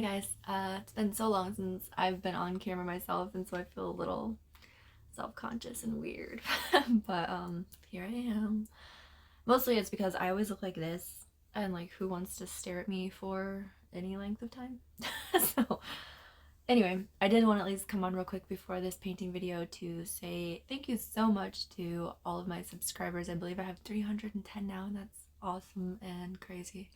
Hi guys, it's been so long since I've been on camera myself, and so I feel a little self-conscious and weird. But here I am. Mostly it's because I always look like this, and like who wants to stare at me for any length of time? So anyway, I did want to at least come on real quick before this painting video to say thank you so much to all of my subscribers. I believe I have 310 now, and that's awesome and crazy.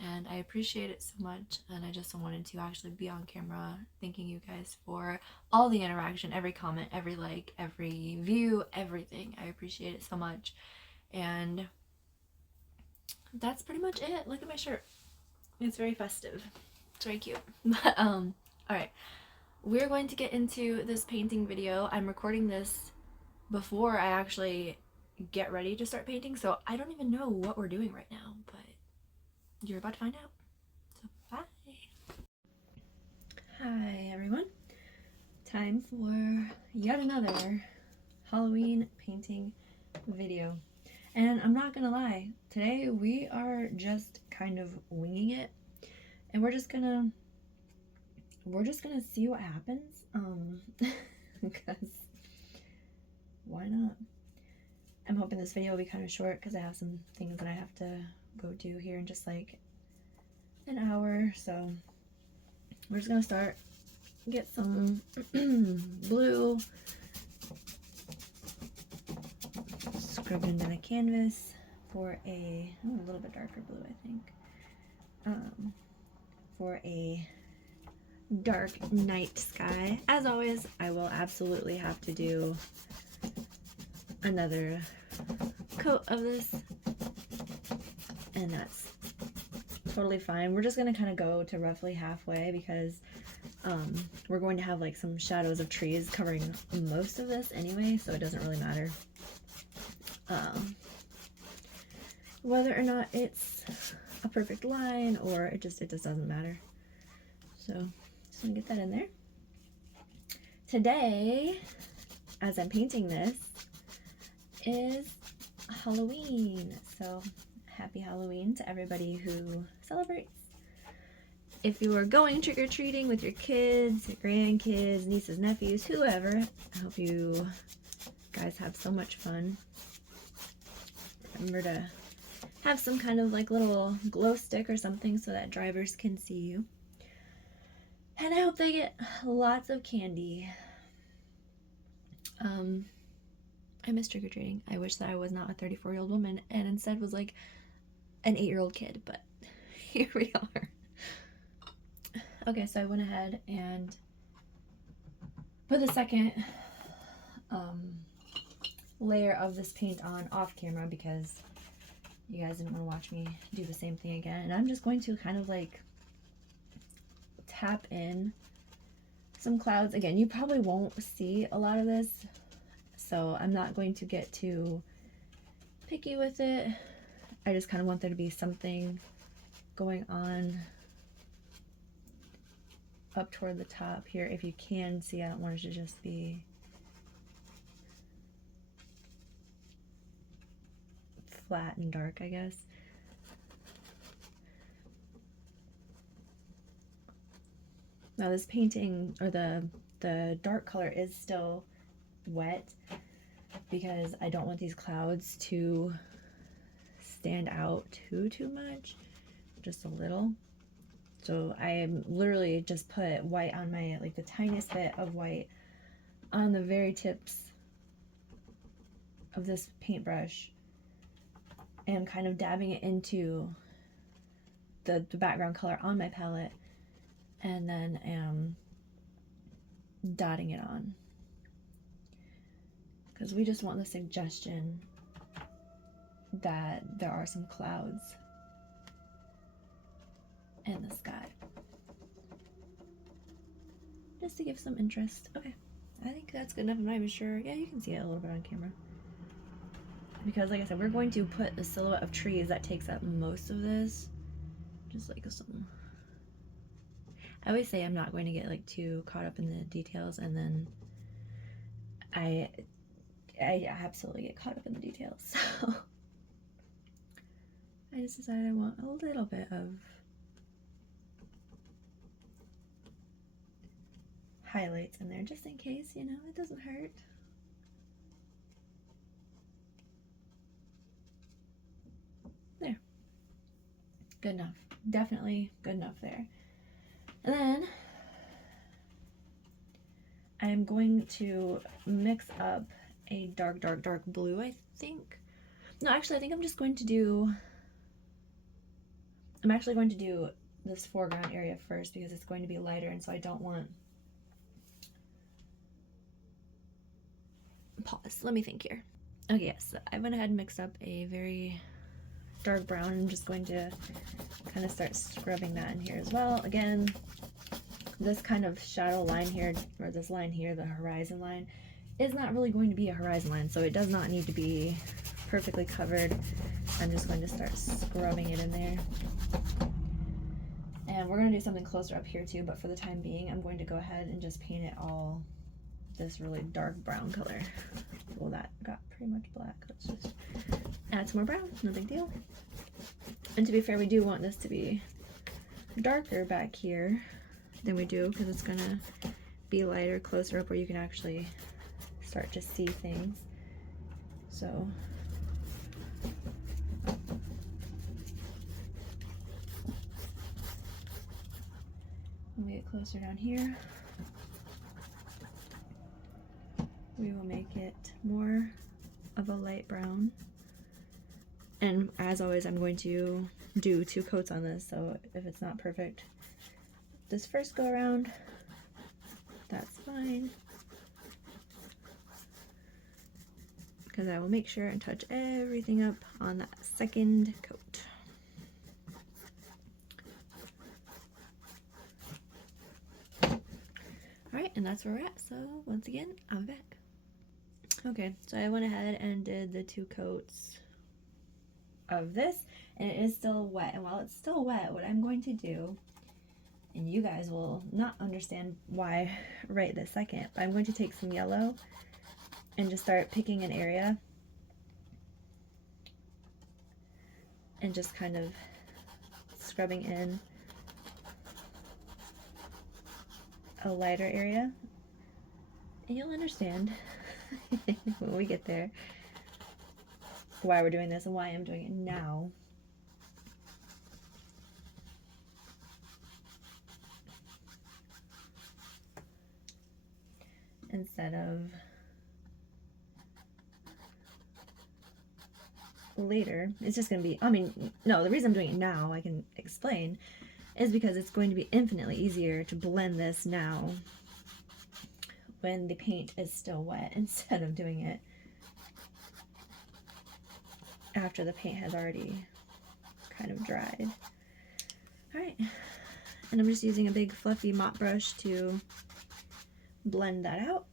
And I appreciate it so much, and I just wanted to actually be on camera thanking you guys for all the interaction, every comment, every like, every view, everything. I appreciate it so much. And that's pretty much it. Look at my shirt. It's very festive. It's very cute. But all right. We're going to get into this painting video. I'm recording this before I actually get ready to start painting, so I don't even know what we're doing right now, but you're about to find out. So, bye. Hi, everyone. Time for yet another Halloween painting video. And I'm not gonna lie, today we are just kind of winging it, and we're just gonna see what happens. Because why not? I'm hoping this video will be kind of short because I have some things that I have to go do here in just like an hour. So we're just gonna start, get some blue, scrub it into the canvas for a little bit darker blue, I think, for a dark night sky. As always, I will absolutely have to do another coat of this, and that's totally fine. We're just gonna kind of go to roughly halfway because we're going to have like some shadows of trees covering most of this anyway, so it doesn't really matter whether or not it's a perfect line, or it just doesn't matter. So just gonna get that in there. Today, as I'm painting this, is Halloween, so happy Halloween to everybody who celebrates. If you are going trick-or-treating with your kids, your grandkids, nieces, nephews, whoever, I hope you guys have so much fun. Remember to have some kind of like little glow stick or something so that drivers can see you. And I hope they get lots of candy. I miss trick-or-treating. I wish that I was not a 34-year-old woman and instead was like an 8-year-old kid, but here we are. Okay, so I went ahead and put the second layer of this paint on off camera because you guys didn't want to watch me do the same thing again. And I'm just going to kind of like tap in some clouds. Again, you probably won't see a lot of this, so I'm not going to get too picky with it. I just kind of want there to be something going on up toward the top here. If you can see, I don't want it to just be flat and dark, I guess. Now this painting, or the dark color, is still wet because I don't want these clouds to stand out too much, just a little. So I literally just put white on my, like the tiniest bit of white on the very tips of this paintbrush, and I'm kind of dabbing it into the background color on my palette, and then am dotting it on because we just want the suggestion that there are some clouds in the sky, just to give some interest. Okay, I think that's good enough. I'm not even sure. Yeah, you can see it a little bit on camera because, like I said, we're going to put a silhouette of trees that takes up most of this. Just like some, I always say I'm not going to get like too caught up in the details, and then I absolutely get caught up in the details. So I just decided I want a little bit of highlights in there just in case, you know, it doesn't hurt. There. Good enough. Definitely good enough there. And then I'm going to mix up a dark, dark, dark blue, I think. No, actually, I think I'm actually going to do this foreground area first because it's going to be lighter, and so I don't want... Pause. Let me think here. Okay, yes, I went ahead and mixed up a very dark brown. I'm just going to kind of start scrubbing that in here as well. Again, this kind of shadow line here, or this line here, the horizon line, is not really going to be a horizon line, so it does not need to be perfectly covered. I'm just going to start scrubbing it in there. And we're going to do something closer up here too, but for the time being, I'm going to go ahead and just paint it all this really dark brown color. Well, that got pretty much black. Let's just add some more brown, no big deal. And to be fair, we do want this to be darker back here than we do, because it's gonna be lighter closer up where you can actually start to see things. So when we get closer down here, we will make it more of a light brown. And as always, I'm going to do 2 coats on this, so if it's not perfect this first go around, that's fine, because I will make sure and touch everything up on that second coat. Alright, and that's where we're at, so once again, I'll be back. Okay, so I went ahead and did the 2 coats of this, and it is still wet, and while it's still wet, what I'm going to do, and you guys will not understand why right this second, but I'm going to take some yellow and just start picking an area and just kind of scrubbing in a lighter area, and you'll understand when we get there why we're doing this and why I'm doing it now. Instead of later. It's just going to be, I mean, no, the reason I'm doing it now, I can explain, is because it's going to be infinitely easier to blend this now when the paint is still wet instead of doing it after the paint has already kind of dried. Alright, and I'm just using a big fluffy mop brush to blend that out.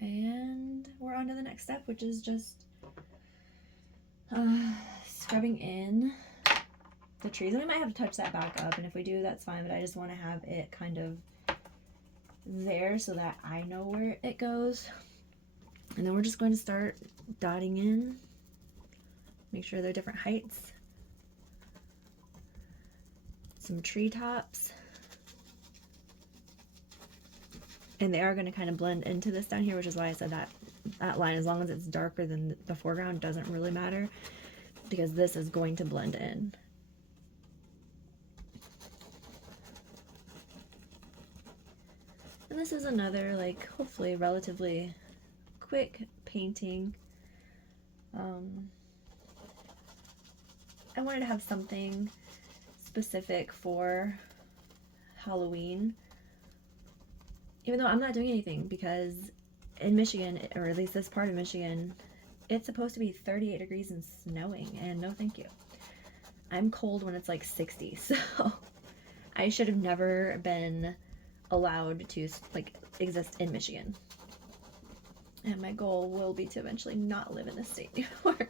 And we're on to the next step, which is just scrubbing in the trees. And we might have to touch that back up, and if we do, that's fine, but I just want to have it kind of there so that I know where it goes. And then we're just going to start dotting in, make sure they're different heights. Some treetops. And they are going to kind of blend into this down here, which is why I said that line, as long as it's darker than the foreground, doesn't really matter, because this is going to blend in. And this is another, like, hopefully relatively quick painting. I wanted to have something specific for Halloween, even though I'm not doing anything, because in Michigan, or at least this part of Michigan, it's supposed to be 38 degrees and snowing, and no thank you. I'm cold when it's like 60, so I should have never been allowed to like exist in Michigan. And my goal will be to eventually not live in this state anymore.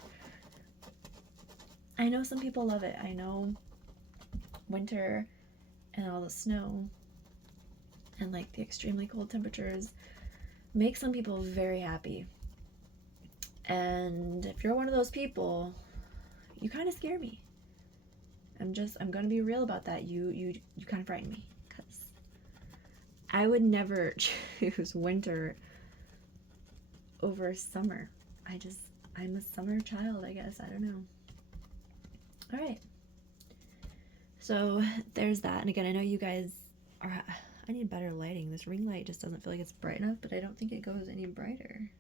I know some people love it. I know winter and all the snow and like the extremely cold temperatures make some people very happy. And if you're one of those people, you kind of scare me. I'm gonna be real about that. You kind of frighten me, because I would never choose winter over summer. I'm a summer child, I guess. I don't know. All right. So there's that. And again, I know you guys are, I need better lighting. This ring light just doesn't feel like it's bright enough, but I don't think it goes any brighter.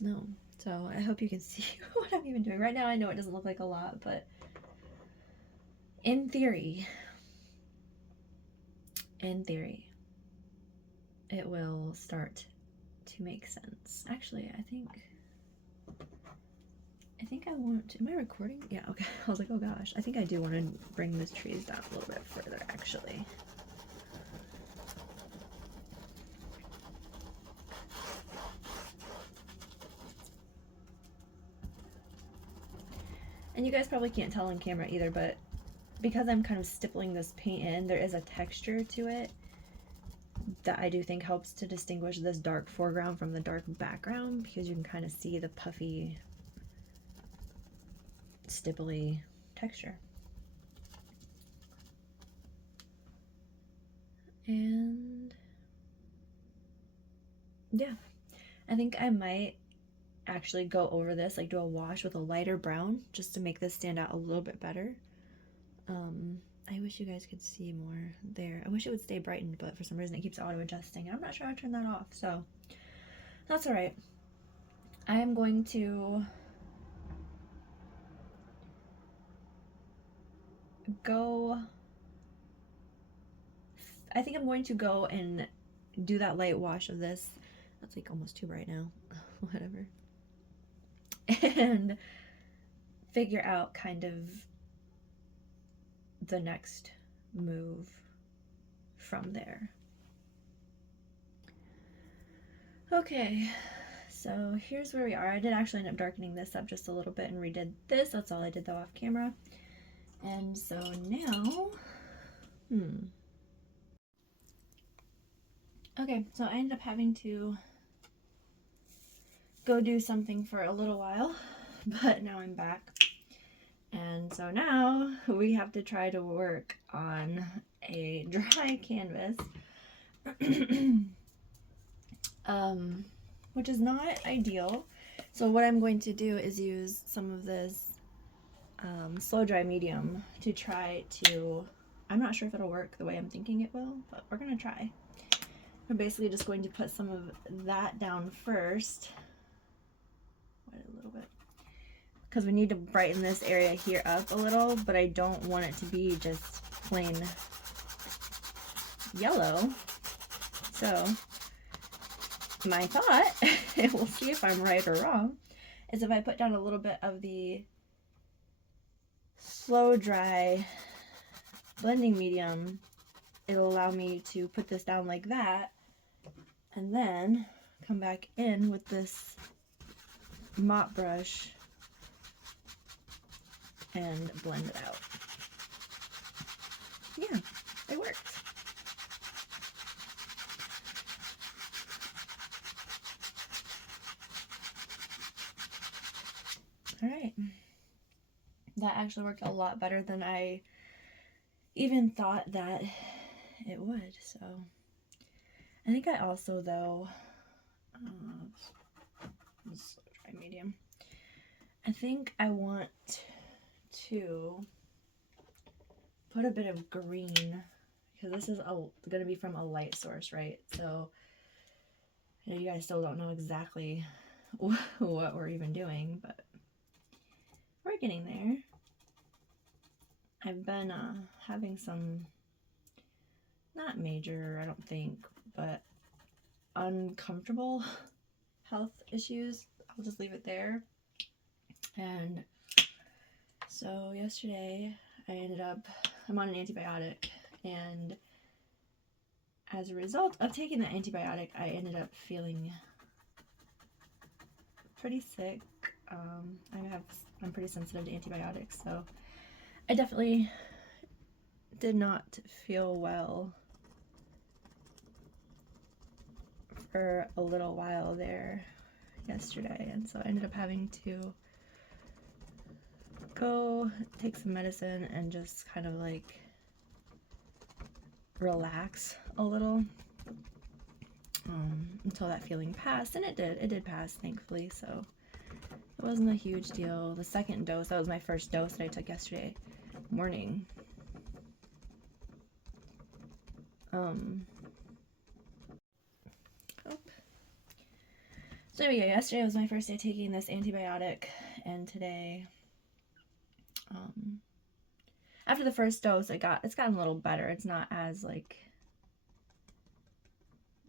No. So I hope you can see what I'm even doing. Right now I know it doesn't look like a lot, but in theory, it will start to make sense. Actually, I think I want to, am I recording? Yeah, okay. I was like, oh gosh, I think I do want to bring this trees down a little bit further, actually. And you guys probably can't tell on camera either, but because I'm kind of stippling this paint in, there is a texture to it that I do think helps to distinguish this dark foreground from the dark background, because you can kind of see the puffy, stipply texture. And yeah, I think I might actually go over this, like do a wash with a lighter brown just to make this stand out a little bit better. I wish you guys could see more there. I wish it would stay brightened, but for some reason it keeps auto adjusting. I'm not sure how to turn that off, so that's all right. I am going to go, I think I'm going to go and do that light wash of this. That's like almost too bright now. Whatever. And figure out kind of the next move from there. Okay, so here's where we are. I did actually end up darkening this up just a little bit and redid this. That's all I did though off camera. And so now, okay, so I ended up having to go do something for a little while, but now I'm back. And so now we have to try to work on a dry canvas, which is not ideal. So what I'm going to do is use some of this slow dry medium to try to, I'm not sure if it'll work the way I'm thinking it will, but we're gonna try. I'm basically just going to put some of that down first. Wait a little bit. Because we need to brighten this area here up a little, but I don't want it to be just plain yellow. So my thought, and we'll see if I'm right or wrong, is if I put down a little bit of the slow dry blending medium, it'll allow me to put this down like that and then come back in with this mop brush and blend it out. Yeah, it worked. All right. That actually worked a lot better than I even thought that it would. So I think I also, though, slow dry medium, I think I want to put a bit of green, because this is going to be from a light source, right? So you know, you guys still don't know exactly what we're even doing, but we're getting there. I've been having some, not major, I don't think, but uncomfortable health issues. I'll just leave it there. And so yesterday I'm on an antibiotic, and as a result of taking the antibiotic, I ended up feeling pretty sick. I'm pretty sensitive to antibiotics, so I definitely did not feel well for a little while there yesterday, and so I ended up having to go take some medicine and just kind of like relax a little until that feeling passed, and it did pass, thankfully, so it wasn't a huge deal. The second dose, that was my first dose that I took yesterday morning. So anyway, yesterday was my first day taking this antibiotic, and today, after the first dose, it's gotten a little better. It's not as like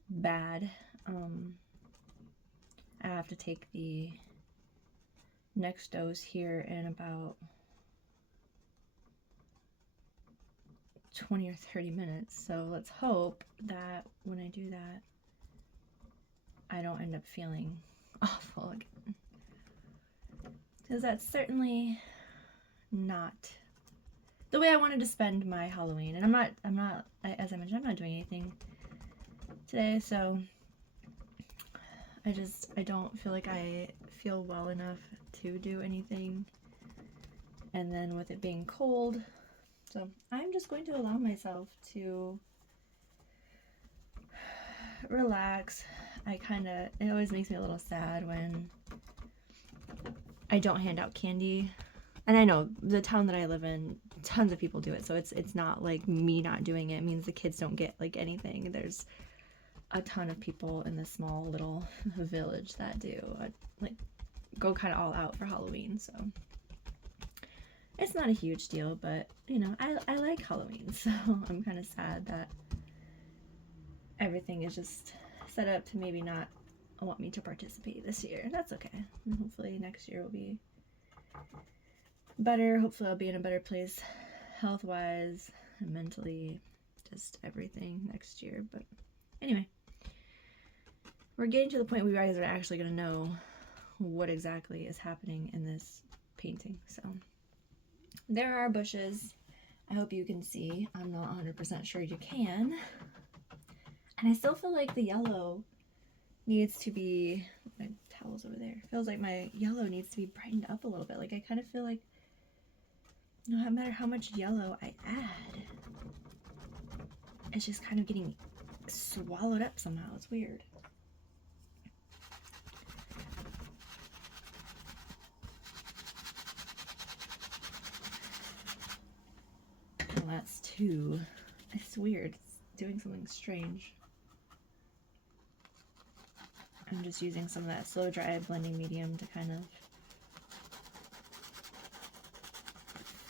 bad. I have to take the next dose here in about 20 or 30 minutes. So let's hope that when I do that, I don't end up feeling awful again. Because that's certainly not the way I wanted to spend my Halloween. And I'm not, as I mentioned, I'm not doing anything today, so I don't feel like I feel well enough to do anything. And then with it being cold, so I'm just going to allow myself to relax. It always makes me a little sad when I don't hand out candy. And I know the town that I live in, tons of people do it, so it's not like me not doing it. It means the kids don't get like anything. There's a ton of people in this small little village that do like go kind of all out for Halloween, so it's not a huge deal, but you know, I like Halloween, so I'm kind of sad that everything is just set up to maybe not want me to participate this year. That's okay. And hopefully next year will be better. Hopefully I'll be in a better place health-wise and mentally, just everything next year. But anyway, we're getting to the point where you guys are actually going to know what exactly is happening in this painting. So there are bushes. I hope you can see. I'm not 100% sure you can. And I still feel like the yellow needs to be, my towel's over there, feels like my yellow needs to be brightened up a little bit. Like I kind of feel like no matter how much yellow I add, it's just kind of getting swallowed up somehow. It's weird. Well, that's two. It's weird. It's doing something strange. I'm just using some of that slow dry blending medium to kind of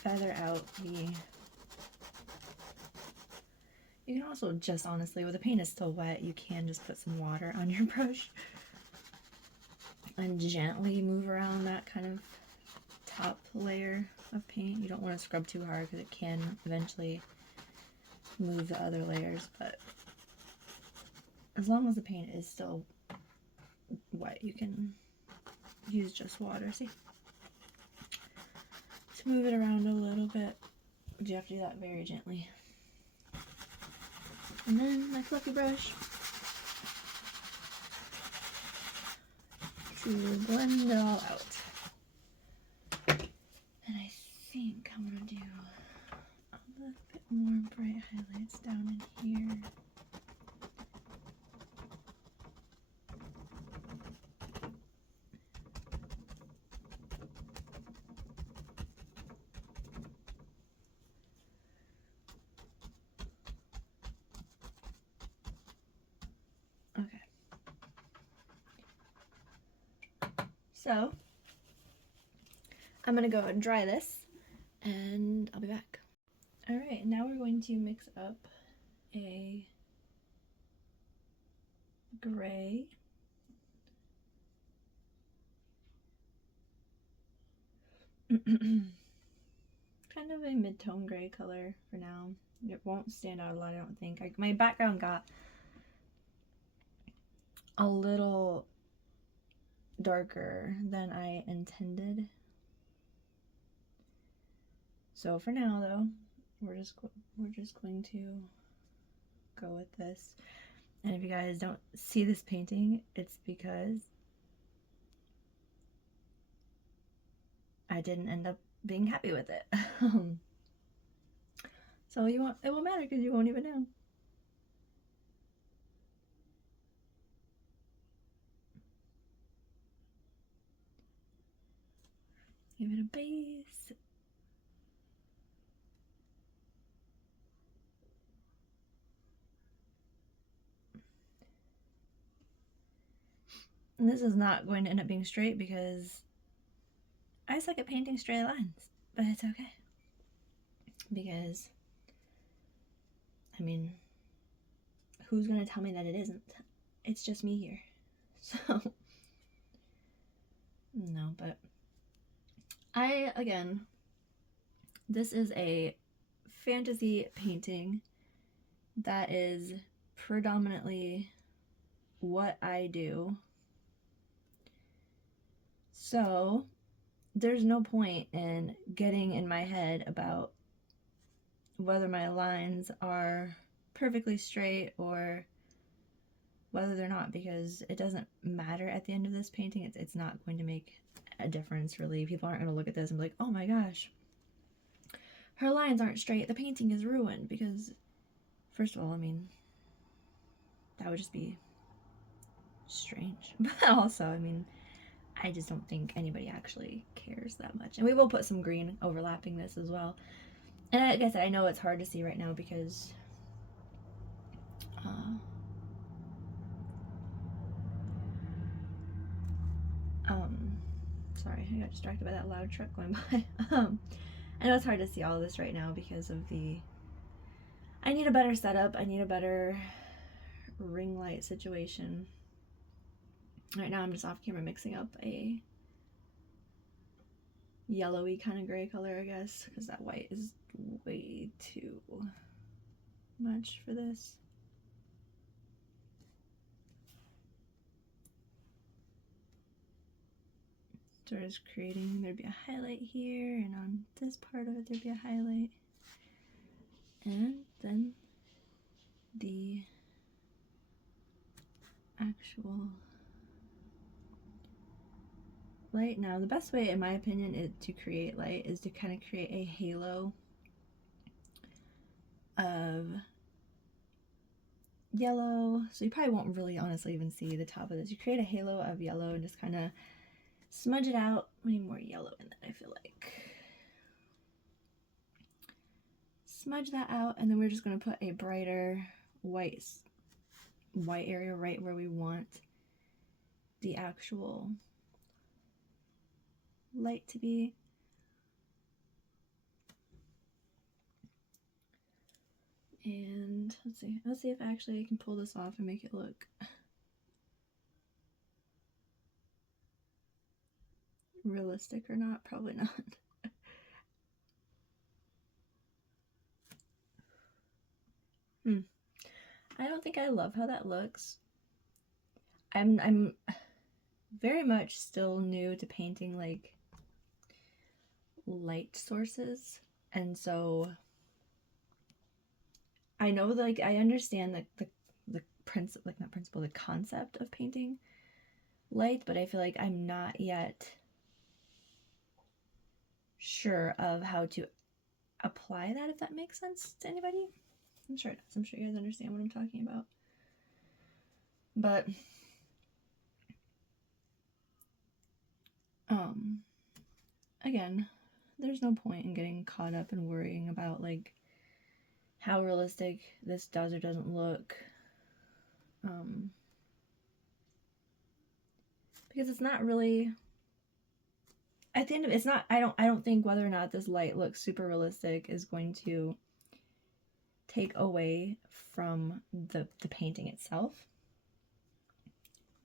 feather out the... You can also just honestly, with the paint is still wet, you can just put some water on your brush and gently move around that kind of top layer of paint. You don't want to scrub too hard because it can eventually move the other layers, but as long as the paint is still wet, you can use just water. See? To move it around a little bit, but you have to do that very gently. And then my fluffy brush to blend it all out. And I think I'm gonna do a little bit more bright highlights down in here. So I'm gonna go and dry this and I'll be back. Alright, now we're going to mix up a gray, kind of a mid-tone gray color for now. It won't stand out a lot, I don't think. My background got a little darker than I intended. So for now though, we're just going to go with this. And if you guys don't see this painting, it's because I didn't end up being happy with it. So it won't matter because you won't even know. give it a base. And this is not going to end up being straight because I suck at painting straight lines, but it's okay. Because, I mean, who's going to tell me that it isn't? It's just me here. So, no, but again, this is a fantasy painting that is predominantly what I do. So, there's no point in getting in my head about whether my lines are perfectly straight or whether they're not, because it doesn't matter at the end of this painting. It's not going to make a difference, really. People aren't going to look at this and be like, oh my gosh, her lines aren't straight, the painting is ruined. Because, first of all, I mean, that would just be strange. But also, I mean, I just don't think anybody actually cares that much. And we will put some green overlapping this as well. And like I said, I know it's hard to see right now because sorry, I got distracted by that loud truck going by. I know it's hard to see all of this right now because of I need a better setup. I need a better ring light situation. Right now I'm just off camera mixing up a yellowy kind of gray color, I guess, because that white is way too much for this. So we're just creating, there'd be a highlight here, and on this part of it there'd be a highlight. And then the actual light. Now, the best way, in my opinion, to create light is to kind of create a halo of yellow. So you probably won't really honestly even see the top of this. You create a halo of yellow and just kind of smudge it out. We need more yellow in that, I feel like. Smudge that out, and then we're just going to put a brighter white area right where we want the actual light to be. And let's see if actually I can pull this off and make it look realistic or not. Probably not. I don't think I love how that looks. I'm very much still new to painting like light sources, and so I know, like, I understand the the concept of painting light, but I feel like I'm not yet sure of how to apply that, if that makes sense to anybody. I'm sure it does. I'm sure you guys understand what I'm talking about. But again, there's no point in getting caught up and worrying about like how realistic this does or doesn't look, because it's not really, at the end of it, it's not, I don't think whether or not this light looks super realistic is going to take away from the painting itself.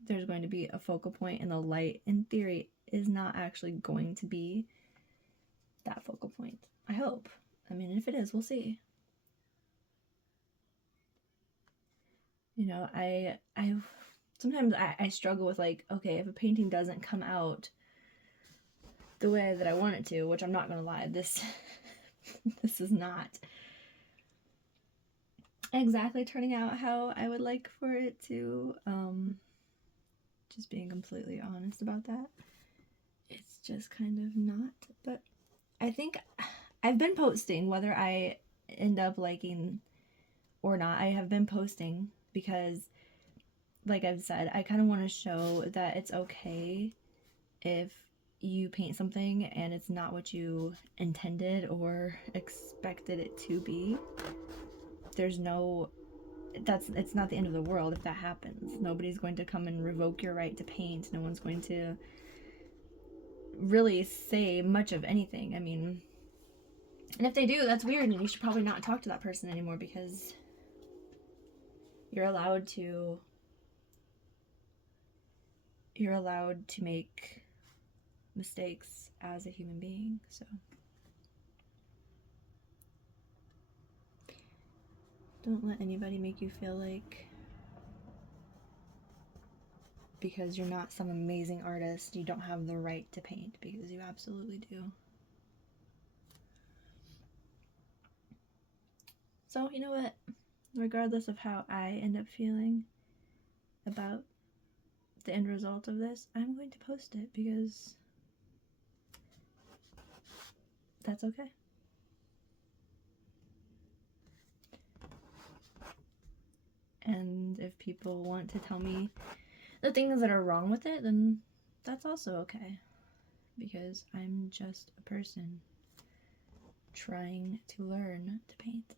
There's going to be a focal point, and the light, in theory, is not actually going to be that focal point. I hope. I mean, if it is, we'll see. You know, I sometimes I struggle with like, okay, if a painting doesn't come out the way that I want it to, which I'm not gonna lie, this this is not exactly turning out how I would like for it to. Just being completely honest about that. It's just kind of not. But I think I've been posting, whether I end up liking or not, I have been posting because, like I've said, I kind of want to show that it's okay if you paint something and it's not what you intended or expected it to be, it's not the end of the world if that happens. Nobody's going to come and revoke your right to paint. No one's going to really say much of anything. I mean, and if they do, that's weird, and you should probably not talk to that person anymore, because you're allowed to make mistakes as a human being. So don't let anybody make you feel like because you're not some amazing artist, you don't have the right to paint, because you absolutely do. So, you know what? Regardless of how I end up feeling about the end result of this, I'm going to post it because that's okay. And if people want to tell me the things that are wrong with it, then that's also okay, because I'm just a person trying to learn to paint.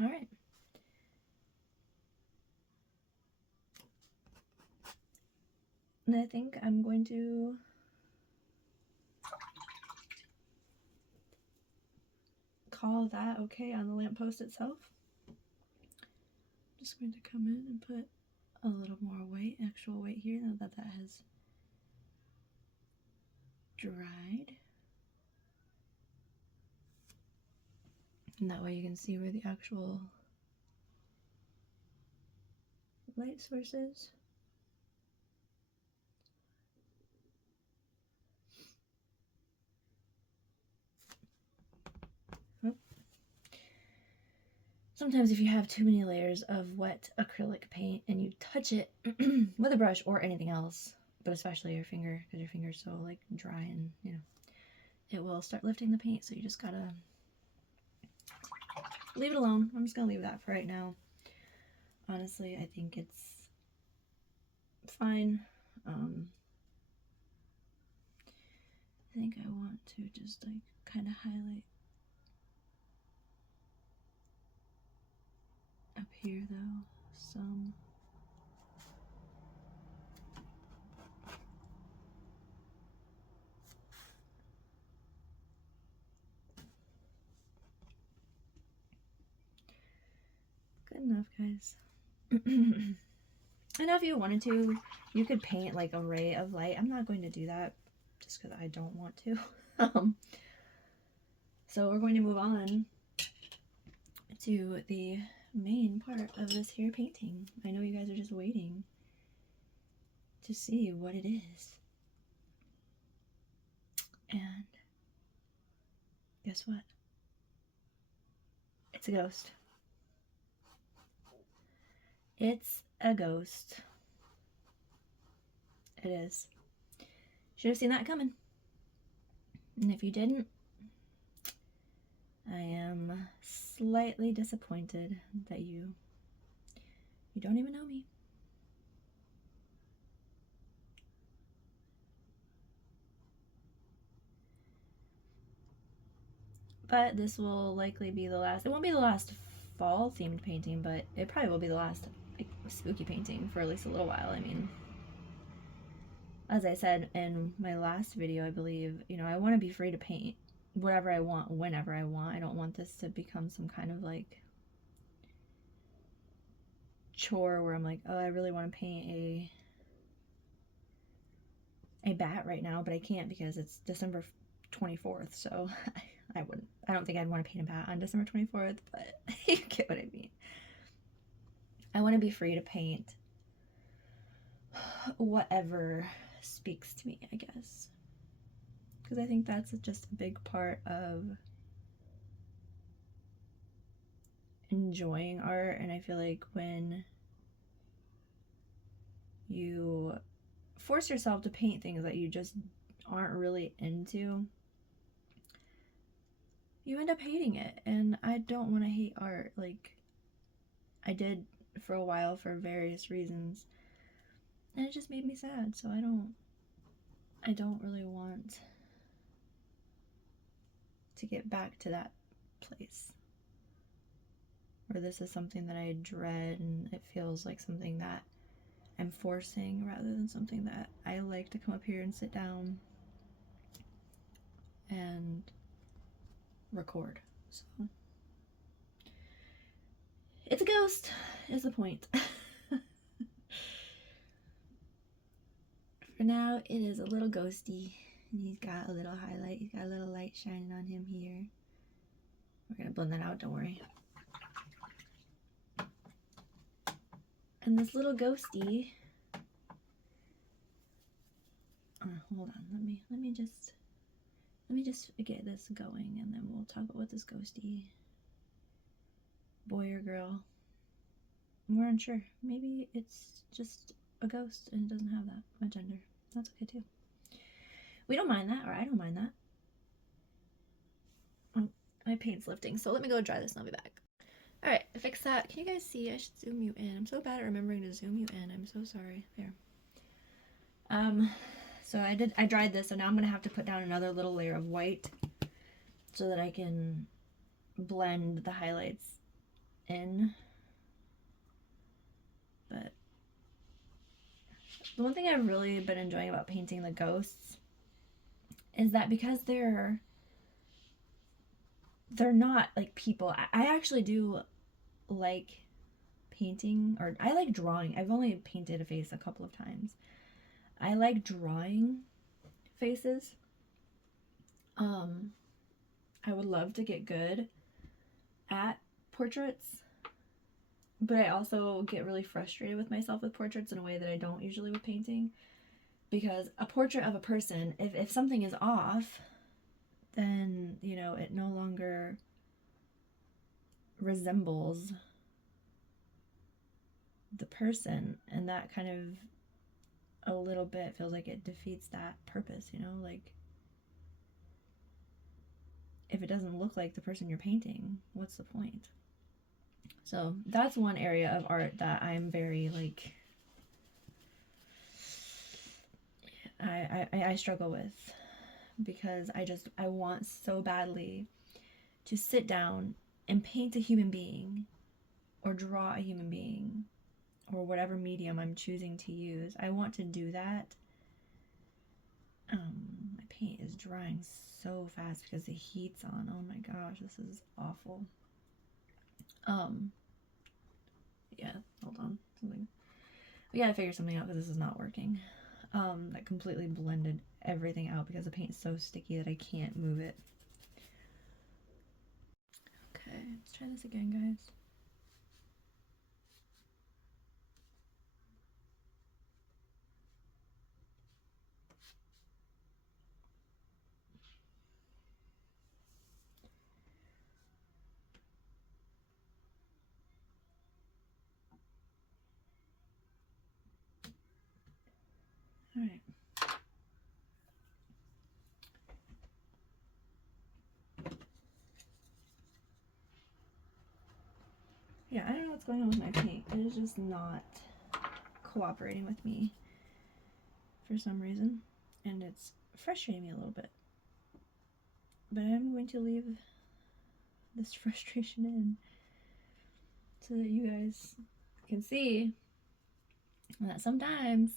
All right. And I think I'm going to call that okay on the lamppost itself. I'm just going to come in and put a little more weight, actual weight here, now that has dried. And that way you can see where the actual light source is. Sometimes if you have too many layers of wet acrylic paint and you touch it with a brush or anything else, but especially your finger, because your finger's so like dry and, you know, it will start lifting the paint. So you just gotta leave it alone. I'm just gonna leave that for right now. Honestly, I think it's fine. I think I want to just like kind of highlight up here though, some. Good enough, guys. I know if you wanted to, you could paint like a ray of light. I'm not going to do that just because I don't want to. So we're going to move on to the main part of this here painting. I know you guys are just waiting to see what it is. And guess what? It's a ghost. It's a ghost. It is. Should have seen that coming. And if you didn't, I am slightly disappointed that you don't even know me. But this will likely be the last. It won't be the last fall themed painting, but it probably will be the last like spooky painting for at least a little while. I mean, as I said in my last video, I believe, you know, I want to be free to paint whatever I want, whenever I want. I don't want this to become some kind of like chore where I'm like, oh, I really want to paint a bat right now, but I can't because it's December 24th. So I don't think I'd want to paint a bat on December 24th, but you get what I mean. I want to be free to paint whatever speaks to me, I guess. Because I think that's just a big part of enjoying art. And I feel like when you force yourself to paint things that you just aren't really into, you end up hating it. And I don't want to hate art. Like, I did for a while for various reasons. And it just made me sad, so I don't really want to get back to that place where this is something that I dread and it feels like something that I'm forcing rather than something that I like to come up here and sit down and record. So it's a ghost is the point. For now, it is a little ghosty. And he's got a little highlight. He's got a little light shining on him here. We're gonna blend that out, don't worry. And this little ghosty. Hold on, let me just get this going, and then we'll talk about this ghosty, boy or girl. We're unsure. Maybe it's just a ghost and it doesn't have that a gender. That's okay too. We don't mind that, or I don't mind that. Oh, my paint's lifting, so let me go dry this and I'll be back. All right, I fixed that. Can you guys see? I should zoom you in. I'm so bad at remembering to zoom you in. I'm so sorry. There. So I dried this, so now I'm gonna have to put down another little layer of white so that I can blend the highlights in. But the one thing I've really been enjoying about painting the ghosts is that because they're not like people, I actually do like painting, or I like drawing. I've only painted a face a couple of times. I like drawing faces. I would love to get good at portraits, but I also get really frustrated with myself with portraits in a way that I don't usually with painting, because a portrait of a person, if something is off, then, you know, it no longer resembles the person, and that kind of a little bit feels like it defeats that purpose, you know, like if it doesn't look like the person you're painting, what's the point? So that's one area of art that I'm very like I struggle with, because I want so badly to sit down and paint a human being or draw a human being or whatever medium I'm choosing to use. I want to do that. My paint is drying so fast because the heat's on. Oh my gosh, this is awful. Yeah, hold on. We gotta figure something out because this is not working. That completely blended everything out because the paint is so sticky that I can't move it. Okay, let's try this again, guys. All right. Yeah, I don't know what's going on with my paint. It is just not cooperating with me for some reason, and it's frustrating me a little bit. But I'm going to leave this frustration in so that you guys can see that sometimes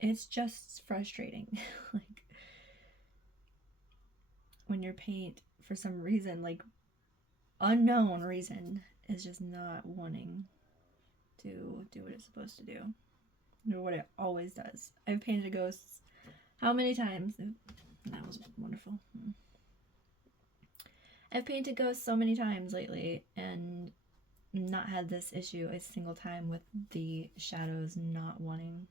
it's just frustrating. Like when your paint, for some reason, like unknown reason, is just not wanting to do what it's supposed to do, or what it always does. I've painted ghosts how many times? That was wonderful. I've painted ghosts so many times lately and not had this issue a single time with the shadows not wanting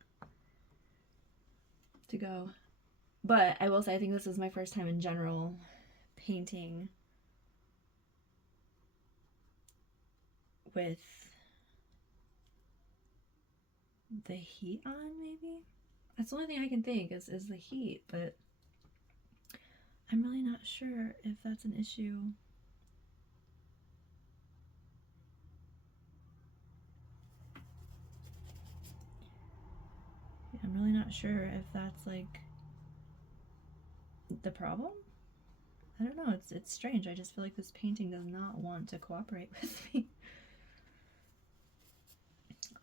to go. But I will say, I think this is my first time in general painting with the heat on, maybe? That's the only thing I can think is the heat, but I'm really not sure if that's an issue. I'm really not sure if that's like the problem. I don't know, it's strange. I just feel like this painting does not want to cooperate with me.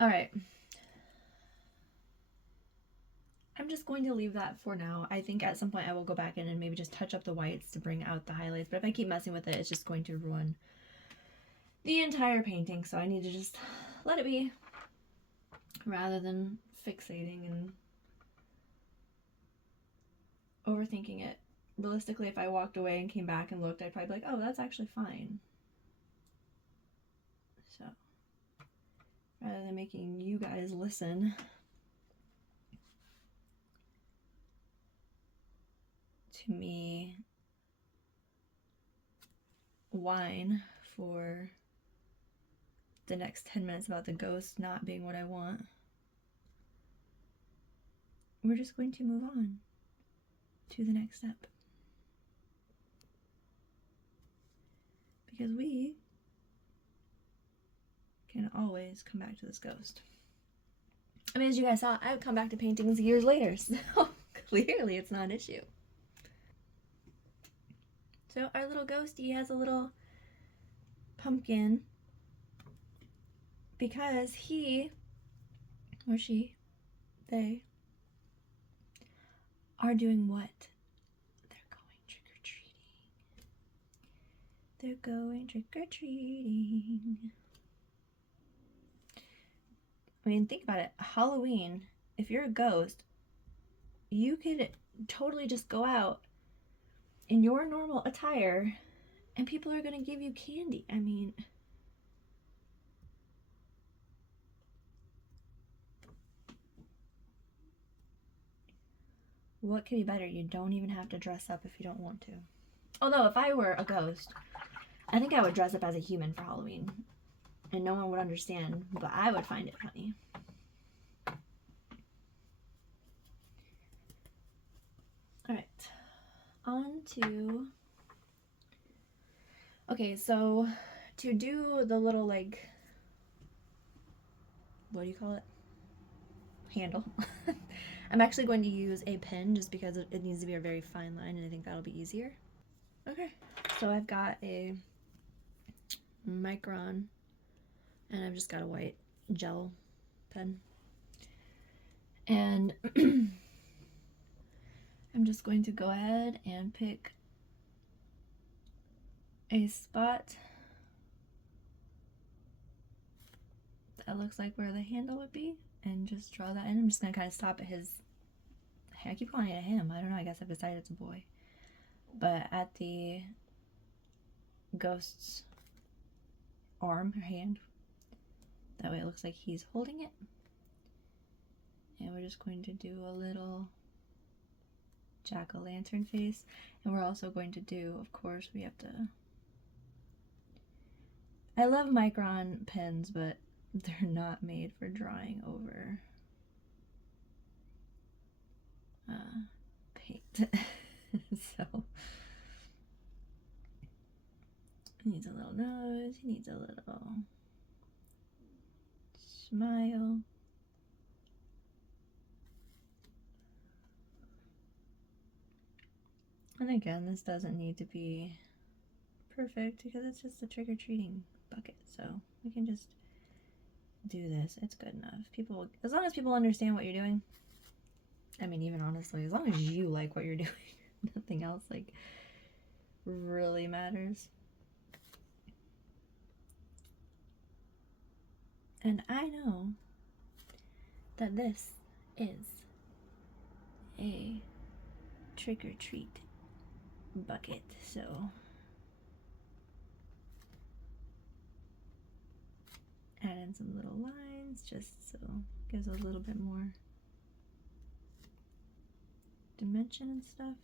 All right. I'm just going to leave that for now. I think at some point I will go back in and maybe just touch up the whites to bring out the highlights. But if I keep messing with it, it's just going to ruin the entire painting. So I need to just let it be rather than fixating and overthinking it. Realistically, if I walked away and came back and looked, I'd probably be like, oh, that's actually fine. So rather than making you guys listen to me whine for the next 10 minutes about the ghost not being what I want, we're just going to move on to the next step. Because we can always come back to this ghost. I mean, as you guys saw, I would come back to paintings years later, so clearly it's not an issue. So our little ghosty has a little pumpkin because he, or she, they, are doing what? They're going trick-or-treating. They're going trick-or-treating. I mean, think about it. Halloween, if you're a ghost, you could totally just go out in your normal attire and people are going to give you candy. I mean, what could be better? You don't even have to dress up if you don't want to. Although, if I were a ghost, I think I would dress up as a human for Halloween. And no one would understand, but I would find it funny. Alright. On to... Okay, so to do the little, like... What do you call it? Handle. I'm actually going to use a pen just because it needs to be a very fine line and I think that'll be easier. Okay, so I've got a Micron and I've just got a white gel pen. And I'm just going to go ahead and pick a spot that looks like where the handle would be and just draw that in. I'm just going to kind of stop at his, I keep calling it a him, I don't know, I guess I've decided it's a boy. But at the ghost's arm or hand, that way it looks like he's holding it. And we're just going to do a little jack-o'-lantern face. And we're also going to do, of course, we have to... I love Micron pens, but they're not made for drawing over paint. So, he needs a little nose, he needs a little smile. And again, this doesn't need to be perfect because it's just a trick-or-treating bucket, so we can just do this. It's good enough. People, as long as people understand what you're doing. I mean, even honestly, as long as you like what you're doing, nothing else like really matters. And I know that this is a trick-or-treat bucket, so add in some little lines just so it gives a little bit more dimension and stuff.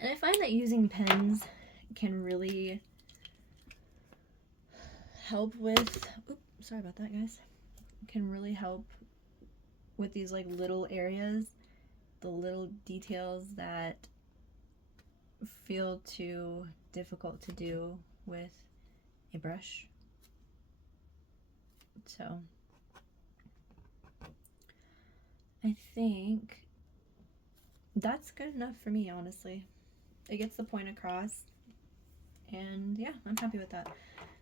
And I find that using pens can really help with, oops, sorry about that, guys. Can really help with these like little areas, the little details that feel too difficult to do with a brush. So I think that's good enough for me, honestly. It gets the point across, and yeah, I'm happy with that.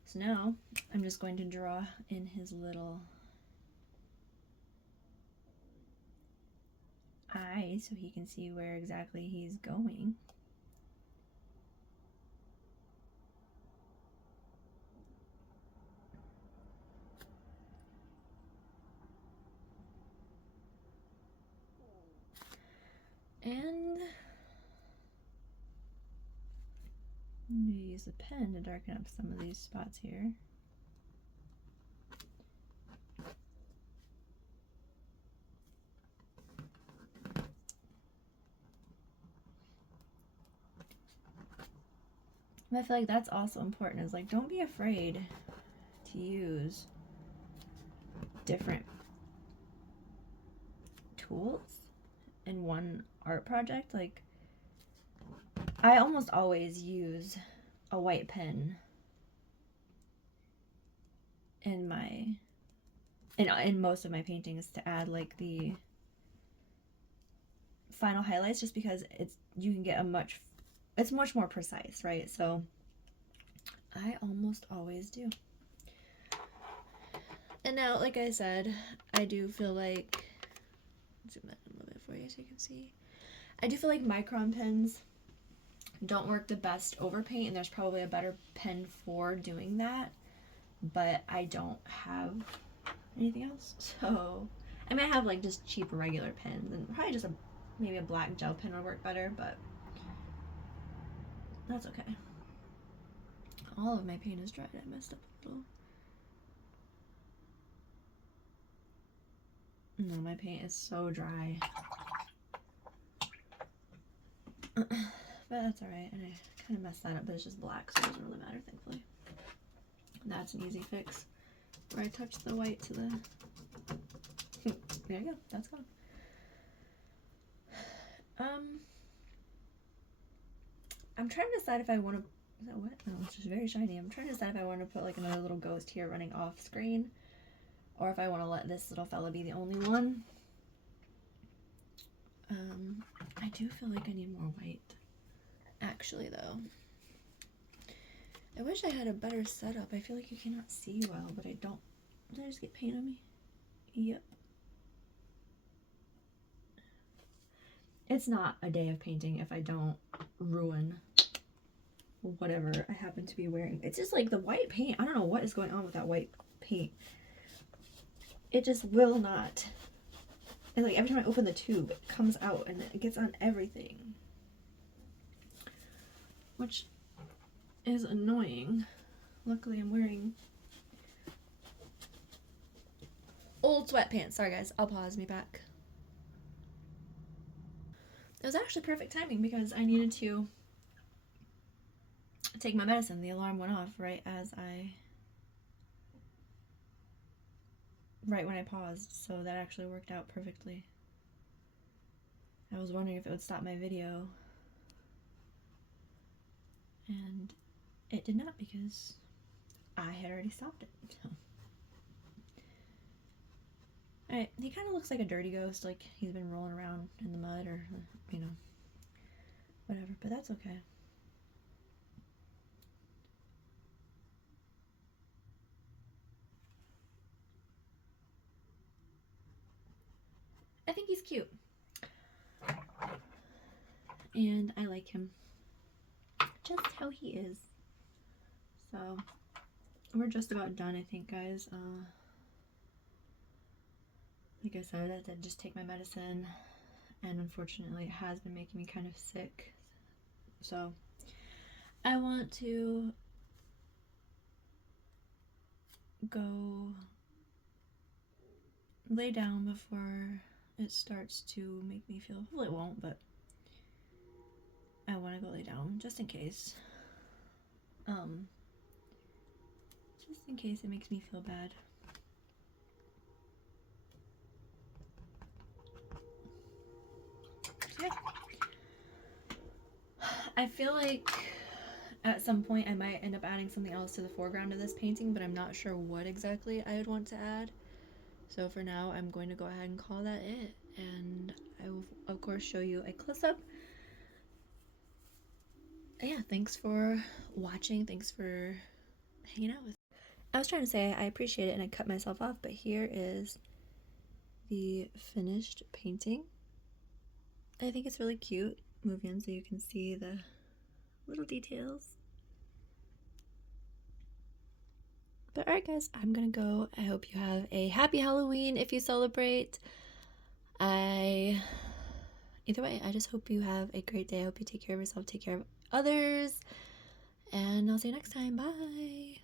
So now I'm just going to draw in his little eyes so he can see where exactly he's going. And I'm going to use a pen to darken up some of these spots here. And I feel like that's also important, is like, don't be afraid to use different tools in one art project. Like, I almost always use a white pen in most of my paintings to add like the final highlights, just because you can get it's much more precise, right? So I almost always do. And now, like I said, I do feel like, zoom in a little bit for you so you can see, I do feel like micron pens don't work the best over paint, and there's probably a better pen for doing that, but I don't have anything else. So I mean, I have like just cheap regular pens, and probably just maybe a black gel pen would work better, but that's okay. All of my paint is dried. I messed up a little. No, my paint is so dry. But that's alright. And I kind of messed that up, but it's just black, so it doesn't really matter, thankfully. That's an easy fix. Where I touch the white to the... There you go. That's gone. I'm trying to decide if I want to... Is that what? No, it's just very shiny. I'm trying to decide if I want to put like another little ghost here running off screen, or if I want to let this little fella be the only one. I do feel like I need more white. Actually, though, I wish I had a better setup. I feel like you cannot see well, but I don't. Did I just get paint on me? Yep. It's not a day of painting if I don't ruin whatever I happen to be wearing. It's just like the white paint. I don't know what is going on with that white paint. It just will not. And like every time I open the tube, it comes out and it gets on everything, which is annoying. Luckily, I'm wearing old sweatpants. Sorry, guys. I'll pause me back. It was actually perfect timing because I needed to take my medicine. The alarm went off right when I paused, so that actually worked out perfectly. I was wondering if it would stop my video, and it did not, because I had already stopped it. So. Alright, he kind of looks like a dirty ghost, like he's been rolling around in the mud or, you know, whatever, but that's okay. I think he's cute. And I like him just how he is. So, we're just about done, I think, guys. Like I said, I had to just take my medicine, and unfortunately it has been making me kind of sick. So, I want to go lay down before it starts to make me feel, well, it won't, but I want to go lay down just in case. Just in case it makes me feel bad. Yeah. I feel like At some point I might end up adding something else to the foreground of this painting, but I'm not sure what exactly I would want to add. So for now, I'm going to go ahead and call that it. And I will, of course, show you a close-up. Yeah, thanks for watching. Thanks for hanging out with me. I was trying to say I appreciate it and I cut myself off, but here is the finished painting. I think it's really cute. Move in so you can see the little details. But alright guys, I'm gonna go. I hope you have a happy Halloween if you celebrate. Either way, I just hope you have a great day. I hope you take care of yourself, take care of others, and I'll see you next time. Bye.